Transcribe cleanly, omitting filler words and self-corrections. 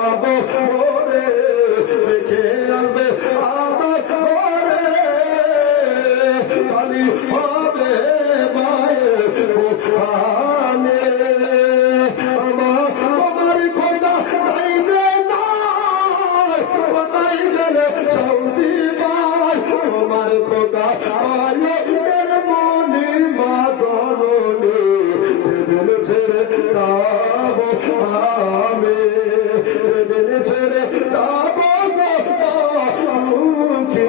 যাবো ওরে রেখে আসবে আদর করে খালি হবে মায়ের মুখানে আমার তোমার খোদা নাই যে নাই কোথায় গেলে সৌদি ভাই তোমার খোদা আলোকের মনি মা ধরণী যেদিন ছেড়ে যাবো আমি যেদিন ছেড়ে যাবো মুখী